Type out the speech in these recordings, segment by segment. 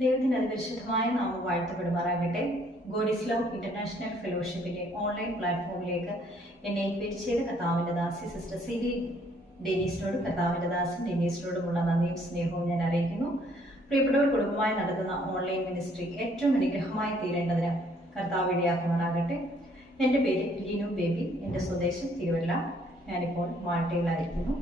ദൈവത്തിന് അതിപരിശുദ്ധമായ നാമം വാഴ്ത്തപ്പെടുമാറാകട്ടെ. ഗോഡ് ഈസ് ലവ് ഇന്റർനാഷണൽ ഫെലോഷിപ്പിന്റെ ഓൺലൈൻ പ്ലാറ്റ്ഫോമിലേക്ക് എന്നെ ഇൻവൈറ്റ് ചെയ്ത കർത്താവിന്റെ ദാസി സിസ്റ്റർ സിലി ഡെനീസിനോടും കർത്താവിന്റെ ദാസൻ ഡെനീസിനോടുമുള്ള നന്ദിയും സ്നേഹവും ഞാൻ അറിയിക്കുന്നു. പ്രിയപ്പെട്ടവർ, കുടുംബമായി നടത്തുന്ന ഓൺലൈൻ മിനിസ്ട്രി ഏറ്റവും അനുഗ്രഹമായി തീരേണ്ടതിന് കർത്താവ് ഇടയാക്കുമാറാകട്ടെ. എൻ്റെ പേര് ലിനു ബേബി. എൻ്റെ സ്വദേശം തിരുവല്ല. ഞാനിപ്പോൾ മാൾട്ടയിലായിരിക്കുന്നു.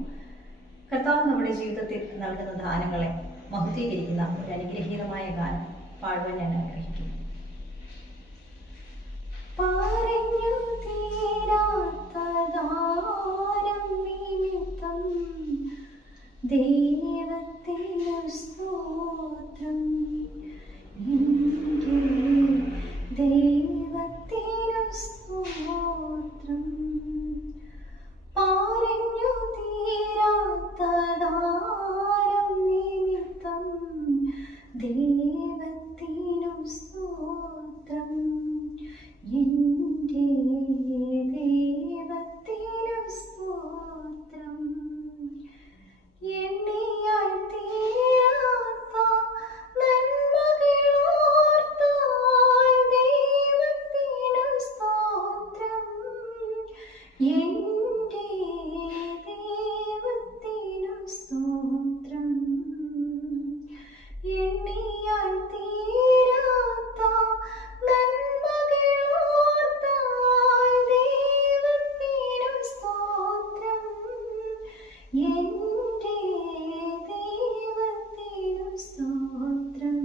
കർത്താവ് നമ്മുടെ ജീവിതത്തിൽ നൽകുന്ന ദാനങ്ങളെ മഹത്വീകരിക്കുന്ന ഒരു അനുഗ്രഹീതമായ ഗാനം പാടുവാൻ ഞാൻ ആഗ്രഹിക്കുന്നു. പറഞ്ഞു തീരാത്ത ദാനം നിമിത്തം ദൈവത്തിനു സ്തോത്രം, ദൈവത്തിനു സ്തോത്രം. പറഞ്ഞു തീരാത്ത ദാനം നിമിത്തം ദൈവത്തിനു സ്തോത്രം, എൻ്റെ ദൈവത്തിനു സ്തോത്രം. എണ്ണിയാൽ തീരാത്ത നന്മകളോർത്താൽ ദൈവത്തിനു സ്തോത്രം, എൻ്റെ ദൈവത്തിനു സ്തോത്രം. എണ്ണിയാൽ തീരാത്ത നന്മകളോർത്താൽ ദൈവത്തിനു സ്തോത്രം, എൻ്റെ ദൈവത്തിനു സ്തോത്രം.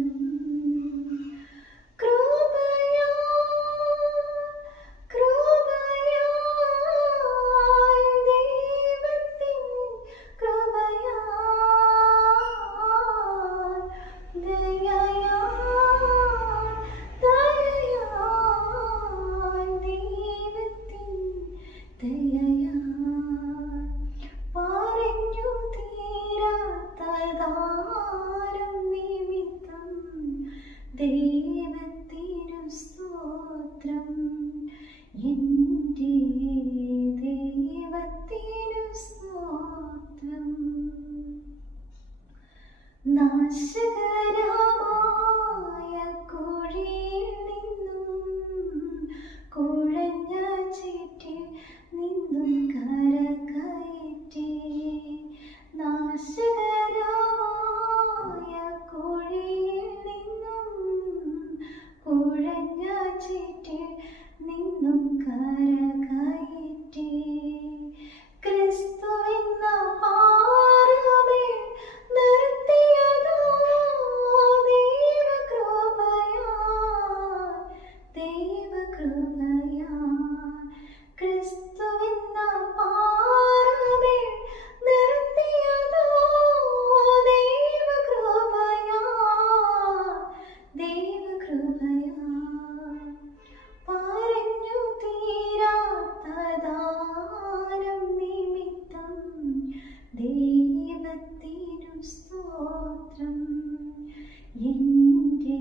പറഞ്ഞു തീരാത്ത ദാനം നിമിത്തം ദൈവത്തിനു സ്തോത്രം, എൻ്റെ ദൈവത്തിനു സ്തോത്രം. നാശകരമായ കുഴിയിൽ നിന്നും കുഴഞ്ഞ ചേറ്റിൽ നിന്നും കരകയറ്റി, നാശകരമായ കുഴിയിൽ നിന്നും കുഴഞ്ഞ ചേറ്റിൽ നിന്നും കരകയറ്റി, ക്രിസ്തുവെന്ന പാറമേൽ നിർത്തിയതോ ദൈവകൃപയാൽ, ദൈവകൃപയാൽ. ക്രിസ്തുവെന്ന പാറമേൽ നിർത്തിയതോ ദൈവകൃപയാൽ, ദൈവകൃപയാൽ. പറഞ്ഞു തീരാത്ത ദാനം നിമിത്തം ദൈവത്തിനു സ്തോത്രം, എൻ്റെ